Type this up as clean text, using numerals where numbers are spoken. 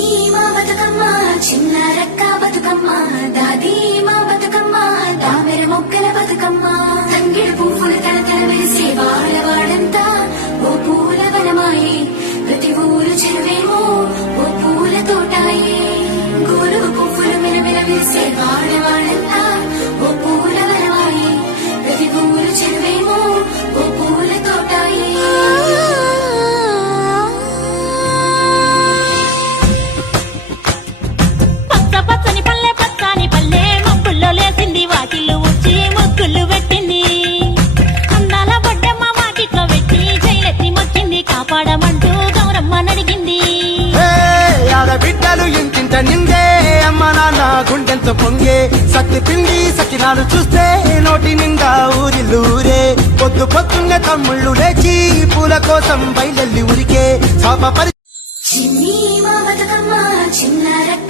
చిన్ని మా బతుకమ్మ చిన్న రక్క బతుకమ్మ దాది మా బతుకమ్మ దామెర మొక్కల బతుకమ్మ తంగిడు పువ్వులు తలతల వెలిసే వాడవాడంతా ఓ పూల వనమాయే ప్రతి ఊరు చెరువేమో ఓ పూల తోటాయే గోరు పువ్వులు మెలమెల వెలిసే వాడవాడంతా ఓ పూల వనమాయే ప్రతి ఊరు చెరువేమో ఓ పూల తోటాయే పచ్చని పల్లె పచ్చని పల్లె మబ్బుల్లో లేసింది వాకిళ్ళు ఉచ్చి ముగ్గులు పెట్టింది అందాల బొడ్డమ్మ వాకిట్లో పెట్టి జైలెత్తి మొక్కింది కాపాడమంటూ గౌరమ్మ నడిగింది ఆడబిడ్డలు ఇంటింట నిందే అమ్మ నాన్న గుండెంతో పొంగే సత్తి పిండి సకినాలు చూస్తే నోటి నిండా ఊరిల్లూరే పొద్దు పొద్దున్నే తమ్ముళ్ళు లేచి పూల కోసం బయలెల్లి ఉరికే చిన్ని మా బతుకమ్మ చిన్న రక్క